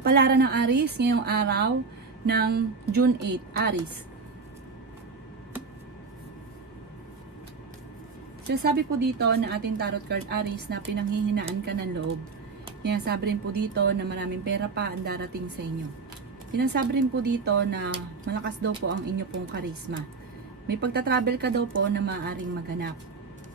Kapalaran ng Aries ngayong araw ng June 8, Aries. Sinasabi po dito na ating tarot card Aries na pinanghihinaan ka ng loob. Sinasabi rin po dito na maraming pera pa ang darating sa inyo. Sinasabi rin po dito na malakas daw po ang inyo pong karisma. May pagta-travel ka daw po na maaaring maganap.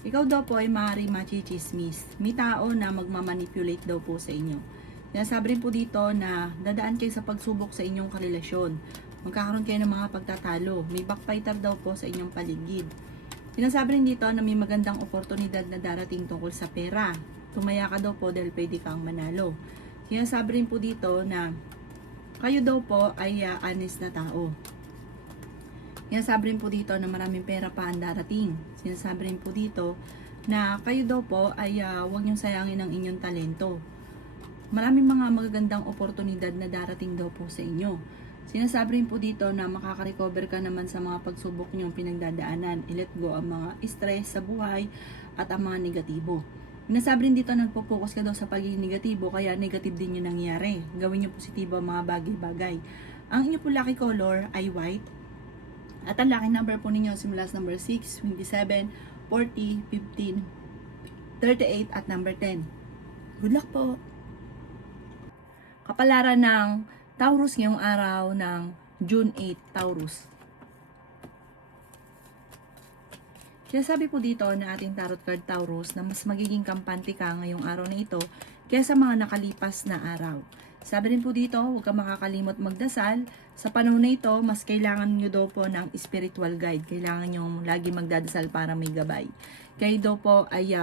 Ikaw daw po ay maaaring machichismis. May tao na magmamanipulate daw po sa inyo. Sinasabi rin po dito na dadaan kayo sa pagsubok sa inyong karelasyon. Magkakaroon kayo ng mga pagtatalo. May backfighter daw po sa inyong paligid. Sinasabi rin dito na may magandang oportunidad na darating tungkol sa pera. Tumaya ka daw po dahil pwede kang manalo. Sinasabi rin po dito na kayo daw po ay honest na tao. Sinasabi rin po dito na maraming pera pa ang darating. Sinasabi rin po dito na kayo daw po ay huwag niyong sayangin ang inyong talento. Maraming mga magagandang oportunidad na darating daw po sa inyo. Sinasabi rin po dito na makaka-recover ka naman sa mga pagsubok niyong pinagdadaanan. I-let go ang mga stress sa buhay at ang mga negatibo. Sinasabi rin dito na nagpo-focus ka daw sa pagiging negatibo, kaya negative din yung nangyari. Gawin niyo positibo ang mga bagay-bagay. Ang inyo po lucky color ay white. At ang lucky number po ninyo simula sa number 6, 27, 40, 15, 38 at number 10. Good luck po! Kapalaran ng Taurus ngayong araw ng June 8, Taurus. Sinasabi po dito na ating tarot card Taurus na mas magiging kampante ka ngayong araw na ito kaysa mga nakalipas na araw. Sabi rin po dito, huwag kang makakalimot magdasal. Sa panahon na ito, mas kailangan nyo daw po ng spiritual guide. Kailangan nyo lagi magdadasal para may gabay. Kayo daw po ay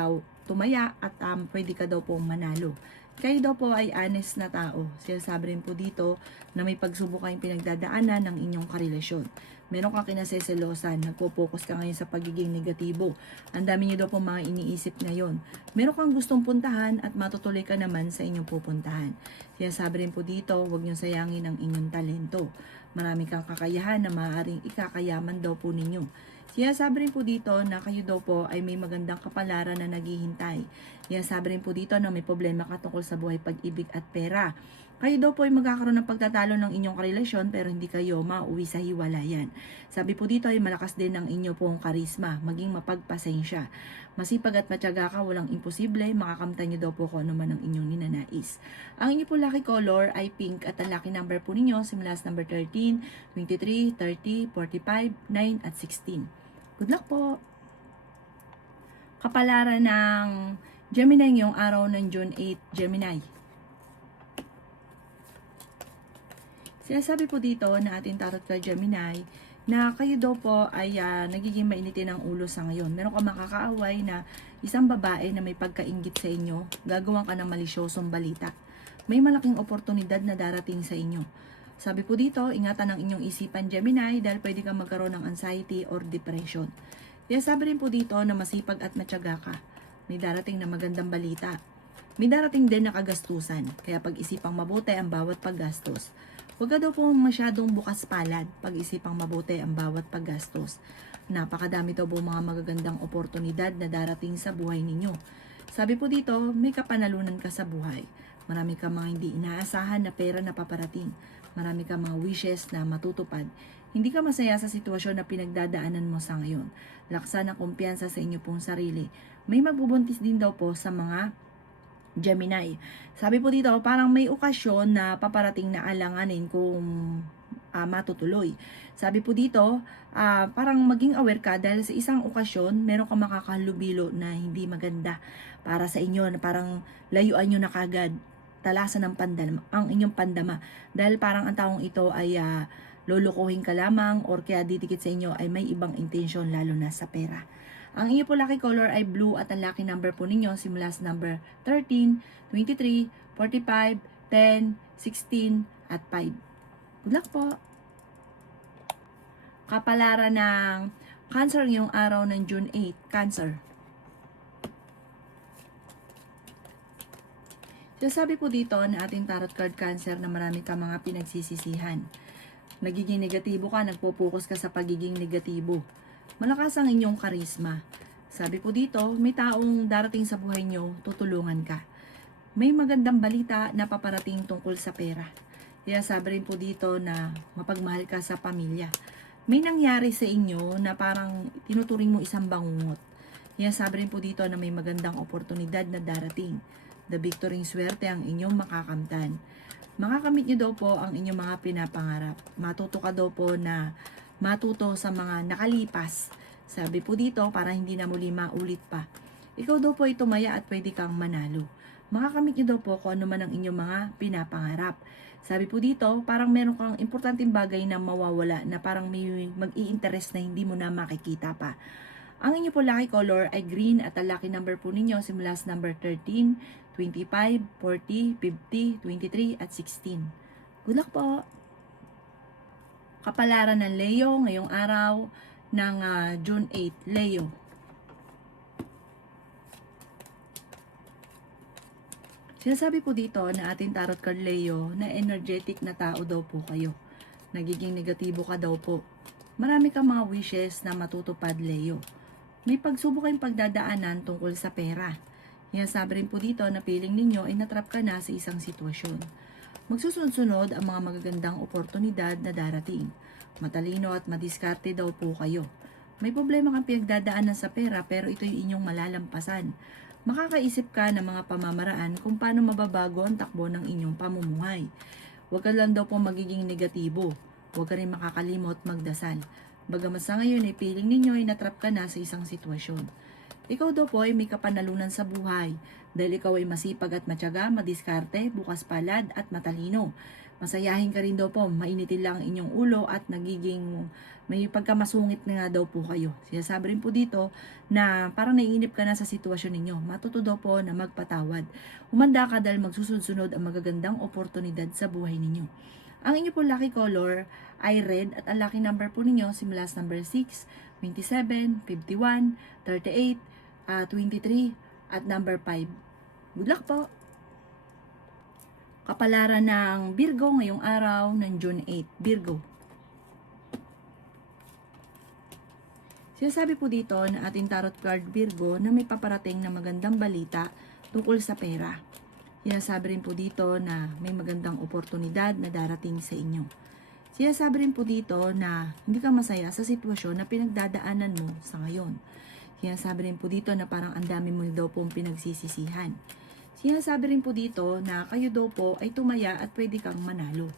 tumaya at pwede ka daw po manalo. Kayo daw po ay honest na tao. Sinasabi rin po dito na may pagsubok kayong pinagdadaanan ng inyong karelasyon. Meron kang kinaseselosan, nagpo-focus ka ngayon sa pagiging negatibo. Ang dami niyo daw po mga iniisip ngayon. Meron kang gustong puntahan at matutuloy ka naman sa inyong pupuntahan. Sinasabi rin po dito, huwag niyong sayangin ang inyong talento. Marami kang kakayahan na maaaring ikakayaman daw po ninyo. Sinasabi rin po dito na kayo daw po ay may magandang kapalaran na naghihintay. Sinasabi rin po dito na may problema ka tungkol sa buhay, pag-ibig at pera. Kayo daw po ay magkakaroon ng pagtatalo ng inyong karelasyon pero hindi kayo mauwi sa hiwalayan. Sabi po dito ay malakas din ang inyo pong karisma, maging mapagpasensya. Masipag at matyaga ka, walang imposible, makakamtan niyo daw po kung ano man ang inyong ninanais. Ang inyo po lucky color ay pink at ang lucky number po ninyo simula sa number 13, 23, 30, 45, 9 at 16. Good luck po! Kapalaran ng Gemini ngayong araw ng June 8, Gemini. Sinasabi po dito na ating tarot card Gemini na kayo daw po ay nagiging mainitin ang ulo sa ngayon. Meron ka makakaaway na isang babae na may pagkainggit sa inyo, gagawan ka ng malisyosong balita. May malaking oportunidad na darating sa inyo. Sabi po dito, ingatan ang inyong isipan Gemini dahil pwede kang magkaroon ng anxiety or depression. Sabi rin po dito na masipag at matyaga ka. May darating na magandang balita. May darating din na kagastusan, kaya pag-isipang mabuti ang bawat paggastos. Huwag ka daw po masyadong bukas palad, pag-isipang mabuti ang bawat paggastos. Napakadami daw po mga magagandang oportunidad na darating sa buhay ninyo. Sabi po dito, may kapanalunan ka sa buhay. Marami ka mga hindi inaasahan na pera na paparating. Marami ka mga wishes na matutupad. Hindi ka masaya sa sitwasyon na pinagdadaanan mo sa ngayon. Laksan ang kumpiyansa sa inyo pong sarili. May magbubuntis din daw po sa mga Gemini. Sabi po dito, parang may okasyon na paparating na alanganin kung matutuloy. Sabi po dito, parang maging aware ka dahil sa isang okasyon, meron ka makakahalubilo na hindi maganda para sa inyo, na parang layuan nyo na kagad, talasan ng pandama, ang inyong pandama. Dahil parang ang taong ito ay lulukuhin ka lamang or kaya didikit sa inyo ay may ibang intensyon lalo na sa pera. Ang inyo po lucky color ay blue at ang lucky number po ninyo simula sa number 13, 23, 45, 10, 16 at 5. Good luck po! Kapalaran ng Cancer ngayong araw ng June 8, Cancer. Sabi po dito na ating tarot card Cancer na marami ka mga pinagsisisihan. Nagiging negatibo ka, nagpo-focus ka sa pagiging negatibo. Malakas ang inyong karisma. Sabi po dito, may taong darating sa buhay nyo, tutulungan ka. May magandang balita na paparating tungkol sa pera. Kaya sabi rin po dito na mapagmahal ka sa pamilya. May nangyari sa inyo na parang tinuturing mo isang bangungot. Kaya sabi rin po dito na may magandang oportunidad na darating. The victory swerte ang inyong makakamtan. Makakamit nyo daw po ang inyong mga pinapangarap. Matuto ka daw po na matuto sa mga nakalipas. Sabi po dito para hindi na muli maulit pa. Ikaw daw po ay tumaya at pwede kang manalo. Makakamit nyo daw po kung ano man ang inyong mga pinapangarap. Sabi po dito, parang meron kang importanteng bagay na mawawala na parang may mag-i-interest na hindi mo na makikita pa. Ang inyo po lucky color ay green at ang lucky number po ninyo simula sa number 13, 25, 40, 50, 23 at 16. Good luck po! Kapalaran ng Leo ngayong araw ng June 8, Leo. Sinasabi po dito na ating tarot card Leo na energetic na tao daw po kayo. Nagiging negatibo ka daw po. Marami kang mga wishes na matutupad Leo. May pagsubok kayong pagdadaanan tungkol sa pera. Sinasabi rin po dito na feeling ninyo ay natrap ka na sa isang sitwasyon. Magsusunod-sunod ang mga magagandang oportunidad na darating. Matalino at madiskarte daw po kayo. May problema kang pinagdadaanan sa pera pero ito'y inyong malalampasan. Makakaisip ka ng mga pamamaraan kung paano mababago ang takbo ng inyong pamumuhay. Huwag ka lang daw po magiging negatibo. Huwag ka rin makakalimot magdasal. Bagamat sa ngayon ay piling ninyo ay natrap ka na sa isang sitwasyon. Ikaw daw po ay may kapanalunan sa buhay dahil ikaw ay masipag at matyaga, madiskarte, bukas palad at matalino. Masayahin ka rin daw po, mainitin lang ang inyong ulo at nagiging may pagkamasungit na nga daw po kayo. Sinasabi rin po dito na parang naiinip ka na sa sitwasyon ninyo. Matuto daw po na magpatawad. Umanda ka dahil magsusunod ang magagandang oportunidad sa buhay ninyo. Ang inyo po lucky color ay red at ang lucky number po ninyo simula sa number 6, 27, 51, 38, 23 at number 5. Good luck po! Kapalaran ng Virgo ngayong araw ng June 8. Virgo. Sinasabi po dito na ating tarot card Virgo na may paparating na magandang balita tungkol sa pera. Sinasabi rin po dito na may magandang oportunidad na darating sa inyo. Sinasabi rin po dito na hindi ka masaya sa sitwasyon na pinagdadaanan mo sa ngayon. Sinasabi rin po dito na parang ang dami mo daw pong pinagsisisihan. Sinasabi rin po dito na kayo daw po ay tumaya at pwede kang manalo.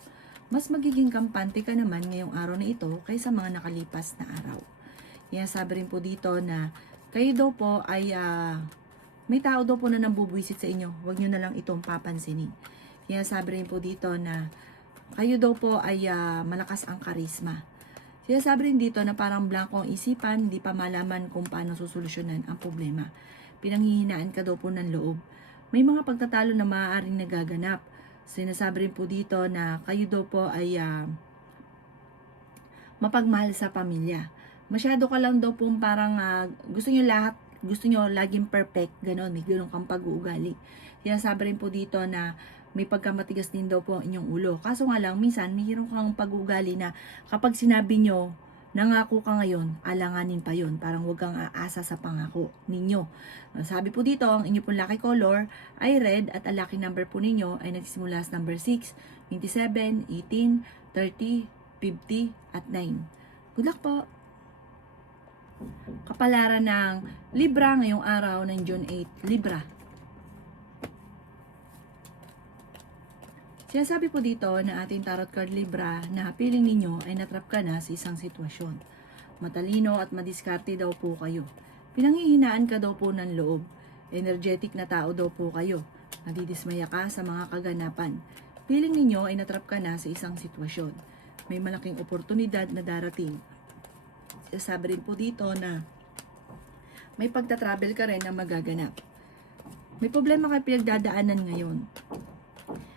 Mas magiging kampante ka naman ngayong araw na ito kaysa mga nakalipas na araw. Sinasabi rin po dito na kayo daw po ay may tao daw po na nambubwisit sa inyo. Huwag nyo na lang itong papansinin. Sinasabi rin po dito na kayo daw po ay malakas ang karisma. Sinasabi rin dito na parang blanco ang isipan, hindi pa malaman kung paano susolusyonan ang problema. Pinanghihinaan ka daw po ng loob. May mga pagtatalo na maaaring nagaganap. Sinasabi rin po dito na kayo daw po ay mapagmahal sa pamilya. Masyado ka lang daw po parang gusto nyo laging perfect, ganon, may ganun kang pag-uugali. Sinasabi rin po dito na may pagkamatigas din daw po ang inyong ulo. Kaso nga lang, minsan, mayroon kang pag-uugali na kapag sinabi nyo, nangako ka ngayon, alanganin pa yon. Parang huwag kang aasa sa pangako ninyo. Sabi po dito, ang inyo pong lucky color ay red at ang lucky number po ninyo ay nagsimula sa number 6, 27, 18, 30, 50 at 9. Good luck po! Kapalaran ng Libra ngayong araw ng June 8. Libra. Sinasabi po dito na ating tarot card Libra na piling ninyo ay natrap ka na sa isang sitwasyon. Matalino at madiskarte daw po kayo. Pinanghihinaan ka daw po ng loob. Energetic na tao daw po kayo. Nadidismaya ka sa mga kaganapan. Piling ninyo ay natrap ka na sa isang sitwasyon. May malaking oportunidad na darating. Sinasabi rin po dito na may pagta-travel ka rin na magaganap. May problema ka pinagdadaanan ngayon.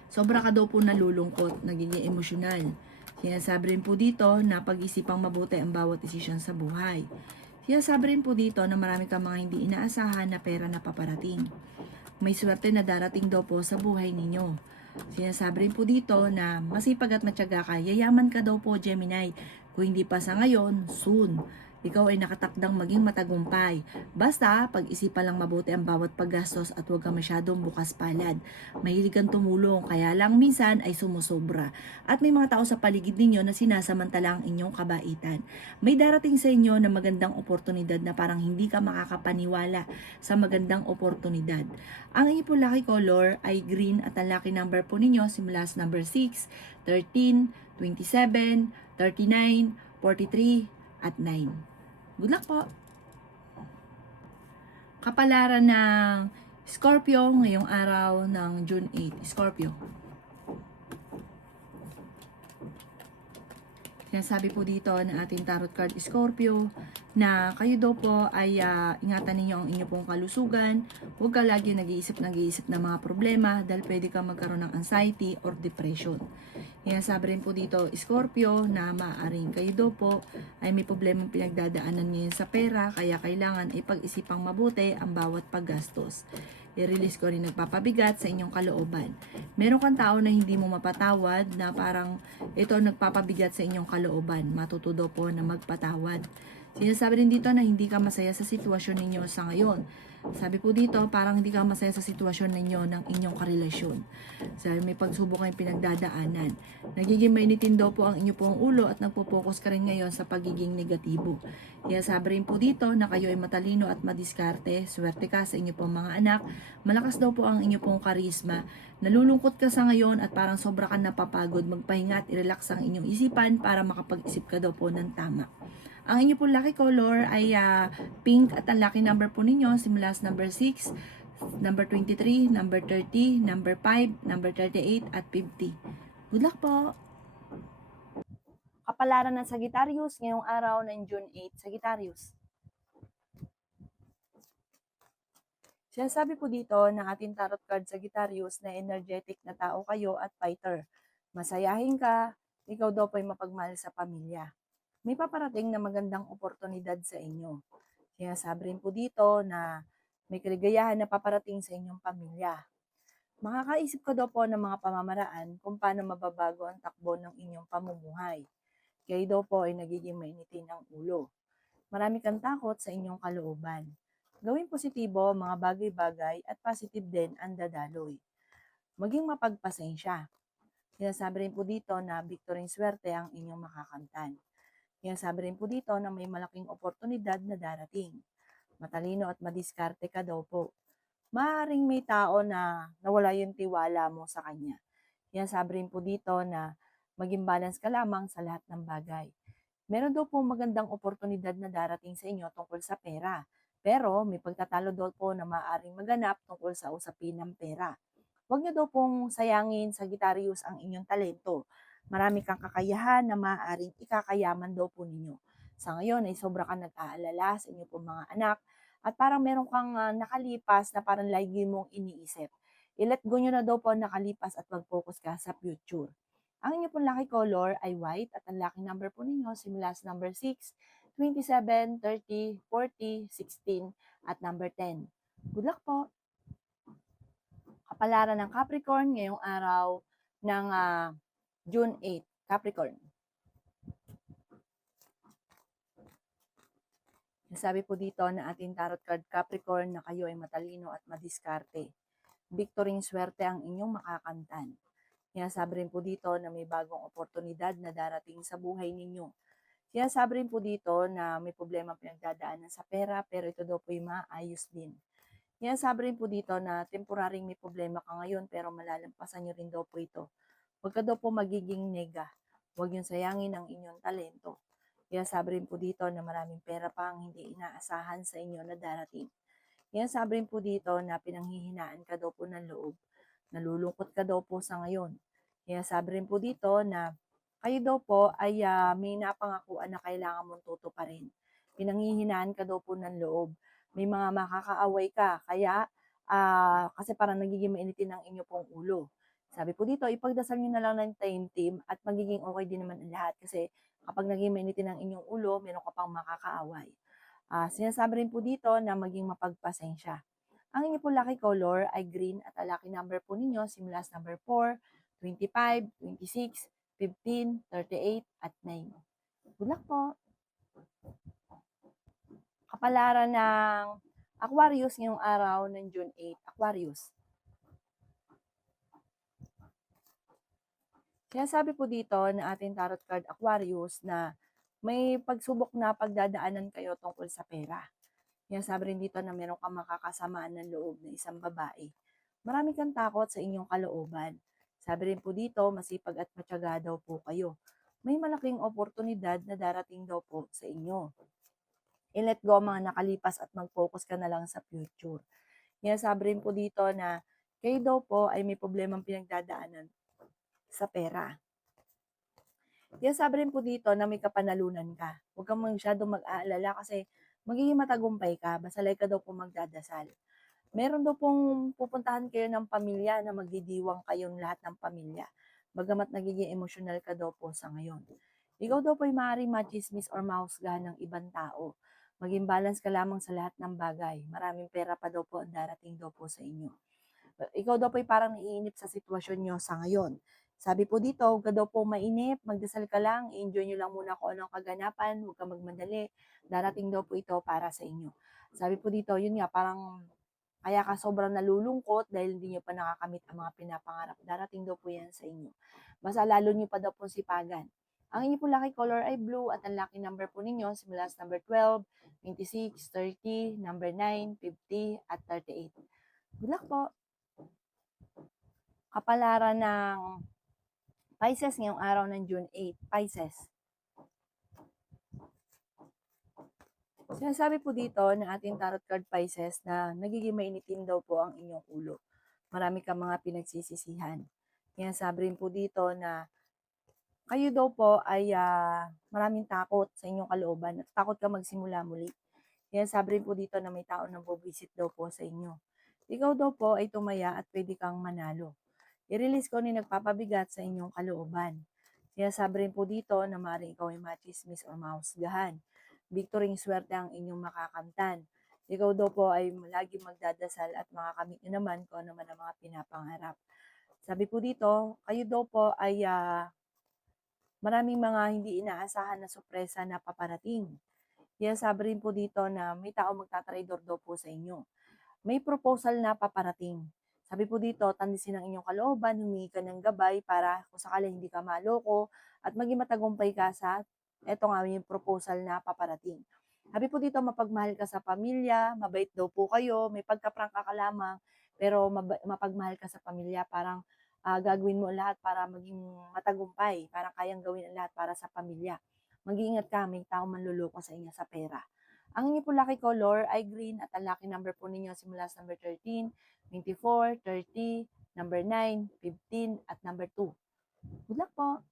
Sobra ka daw po nalulungkot, nagiging emosyonal. Sinasabi rin po dito na pag-isipang mabuti ang bawat desisyon sa buhay. Sinasabi rin po dito na marami kang mga hindi inaasahan na pera na paparating. May swerte na darating daw po sa buhay ninyo. Sinasabi rin po dito na masipag at matyaga ka, yayaman ka daw po Gemini. Kung hindi pa sa ngayon, soon. Ikaw ay nakatakdang maging matagumpay. Basta, pag-isipan lang mabuti ang bawat paggastos at huwag kang masyadong bukas palad. Mahilig kang tumulong, kaya lang minsan ay sumusobra. At may mga tao sa paligid ninyo na sinasamantala ang inyong kabaitan. May darating sa inyo na magandang oportunidad na parang hindi ka makakapaniwala sa magandang oportunidad. Ang inyong po lucky color ay green at ang lucky number po ninyo simula sa number 6, 13, 27, 39, 43, at 9. Good luck po! Kapalaran ng Scorpio ngayong araw ng June 8. Scorpio. Sinasabi po dito ng ating tarot card Scorpio na kayo daw po ay ingatan ninyo ang inyo pong kalusugan. Huwag ka lagi nag-iisip ng mga problema dahil pwede kang magkaroon ng anxiety or depression. Sinasabi rin po dito Scorpio na maaaring kayo daw po ay may problemang pinagdadaanan ngayon sa pera kaya kailangan ipag-isipang mabuti ang bawat paggastos. I-release ko rin nagpapabigat sa inyong kalooban. Meron kang tao na hindi mo mapatawad na parang ito nagpapabigat sa inyong kalooban. Matuto daw po na magpatawad. Sinasabi rin dito na hindi ka masaya sa sitwasyon ninyo sa ngayon. Sabi po dito, parang hindi ka masaya sa sitwasyon ninyo ng inyong karelasyon. Sabi may pagsubok kayong pinagdadaanan. Nagiging mainitin daw po ang inyo pong ulo at nagpo-focus ka rin ngayon sa pagiging negatibo. Kaya sabi rin po dito na kayo ay matalino at madiskarte, swerte ka sa inyo pong mga anak, malakas daw po ang inyo pong karisma, nalulungkot ka sa ngayon at parang sobra ka napapagod, magpahinga at i-relax ang inyong isipan para makapag-isip ka daw po ng tama. Ang inyo pong lucky color ay pink at ang lucky number po ninyo simula sa number 6, number 23, number 30, number 5, number 38 at 50. Good luck po! Kapalaran ng Sagittarius ngayong araw ng June 8. Sagittarius. Sinasabi po dito ng ating tarot card Sagittarius na energetic na tao kayo at fighter. Masayahin ka, ikaw daw po ay mapagmahal sa pamilya. May paparating na magandang oportunidad sa inyo. Sinasabi rin po dito na may kaligayahan na paparating sa inyong pamilya. Makakaisip ka daw po ng mga pamamaraan kung paano mababago ang takbo ng inyong pamumuhay. Kayo daw po ay nagiging mainitin ang ulo. Marami kang takot sa inyong kalooban. Gawing positibo ang mga bagay-bagay at positive din ang dadaloy. Maging mapagpasensya. Sinasabi rin po dito na victory swerte ang inyong makakamtan. Sinasabi rin po dito na may malaking oportunidad na darating. Matalino at madiskarte ka daw po. Maaaring may tao na nawala yung tiwala mo sa kanya. Sinasabi rin po dito na maging balance ka lamang sa lahat ng bagay. Meron daw po magandang oportunidad na darating sa inyo tungkol sa pera. Pero may pagtatalo daw po na maaaring maganap tungkol sa usapin ng pera. Huwag niyo daw pong sayangin Sagittarius ang inyong talento. Marami kang kakayahan na maaaring ikakayaman daw po ninyo. Sa ngayon ay sobra kang nag-aalala sa inyong pong mga anak at parang meron kang nakalipas na parang lagi mong iniisip. I-let go nyo na daw po nakalipas at mag-focus ka sa future. Ang inyong pong lucky color ay white at ang lucky number po ninyo simula sa number 6, 27, 30, 40, 16 at number 10. Good luck po! Kapalaran ng Capricorn ngayong araw ng June 8. Capricorn. Sabi po dito na ating tarot card Capricorn na kayo ay matalino at madiskarte. Victory swerte ang inyong makakamtan. Sinasabi rin po dito na may bagong oportunidad na darating sa buhay ninyo. Sinasabi rin po dito na may problema pinagdadaanan sa pera pero ito daw po ay maayos din. Sinasabi rin po dito na temporaring may problema ka ngayon pero malalampasan nyo rin daw po ito. Huwag ka daw po magiging nega. Huwag yung sayangin ang inyong talento. Sinasabi rin po dito na maraming pera pa ang hindi inaasahan sa inyo na darating. Sinasabi rin po dito na pinanghihinaan ka daw po ng loob. Nalulungkot ka daw po sa ngayon. Sinasabi rin po dito na kayo daw po ay may napangakuan na kailangan mong tutuparin. Pinanghihinaan ka daw po ng loob. May mga makakaaway ka, kaya kasi parang nagiging mainitin ang inyo pong ulo. Sabi po dito, ipagdasal nyo na lang ng team at magiging okay din naman ang lahat kasi kapag naging mainitin ang inyong ulo, meron ka pang makakaaway. Sinasabi rin po dito na maging mapagpasensya. Ang inyo po lucky color ay green at ang lucky number po ninyo simula sa number 4, 25, 26, 15, 38 at 9. Good luck po! Kapalaran ng Aquarius ngayong araw ng June 8. Aquarius. Sinasabi po dito ng ating tarot card Aquarius na may pagsubok na pagdadaanan kayo tungkol sa pera. Sinasabi rin dito na meron kang makakasamaan ng loob na isang babae. Marami kang takot sa inyong kalooban. Sabi rin po dito, masipag at matyaga daw po kayo. May malaking oportunidad na darating daw po sa inyo. I-let go ang mga nakalipas at mag-focus ka na lang sa future. Sinasabi rin po dito na kayo daw po ay may problemang pinagdadaanan sa pera. Sabi rin po dito na may kapanalunan ka. Huwag kang masyadong mag-aalala kasi magiging matagumpay ka. Basta like ka daw po magdadasal. Meron daw pong pupuntahan kayo ng pamilya na magdidiwang kayong lahat ng pamilya. Bagamat nagiging emosyonal ka daw po sa ngayon. Ikaw daw po ay maaaring machismis or mahusgahan ng ibang tao. Maging balance ka lamang sa lahat ng bagay. Maraming pera pa daw po ang darating daw po sa inyo. Ikaw daw po ay parang naiinip sa sitwasyon nyo sa ngayon. Sabi po dito, huwag ka daw po mainip, magdasal ka lang, enjoy nyo lang muna kung anong kaganapan, huwag ka magmadali. Darating daw po ito para sa inyo. Sabi po dito, yun nga, parang kaya ka sobrang nalulungkot dahil hindi nyo pa nakakamit ang mga pinapangarap. Darating daw po yan sa inyo. Basta lalo nyo pa daw po sipagan. Ang inyo po lucky color ay blue at ang lucky number po ninyo simula sa number 12, 26, 30, number 9, 50 at 38. Good luck po! Kapalaran ng Pisces ngayong araw ng June 8. Pisces. Sinasabi po dito ng ating tarot card Pisces na nagiging mainitin daw po ang inyong ulo. Marami kang mga pinagsisisihan. Sinasabi rin po dito na kayo daw po ay maraming takot sa inyong kalooban at takot ka magsimula muli. Sinasabi rin po dito na may tao nang bubisit daw po sa inyo. Ikaw daw po ay tumaya at pwede kang manalo. I-release ko ni nagpapabigat sa inyong kalooban. Sinasabi rin po dito na maaaring ikaw ay machismis o mahusgahan. Victory swerte ang inyong makakamtan. Ikaw daw po ay lagi magdadasal at makakamit nyo naman kung ano man ang mga pinapangarap. Sabi po dito, kayo daw po ay maraming mga hindi inaasahan na sorpresa na paparating. Sabi rin po dito na may tao magtatraidor daw po sa inyo. May proposal na paparating. Sabi po dito, tandisin ang inyong kalooban, humingi ka ng gabay para kung sakali hindi ka maloko at maging matagumpay ka sa eto nga yung proposal na paparating. Sabi po dito, mapagmahal ka sa pamilya, mabait daw po kayo, may pagkaprangka ka lamang, pero mapagmahal ka sa pamilya, parang gagawin mo lahat para maging matagumpay, parang kayang gawin ang lahat para sa pamilya. Mag-iingat ka, may tao manluloko sa inyo sa pera. Ang inyo po lucky color ay green at ang lucky number po ninyo simula sa number 13, 24, 30, number 9, 15 at number 2. Good luck po!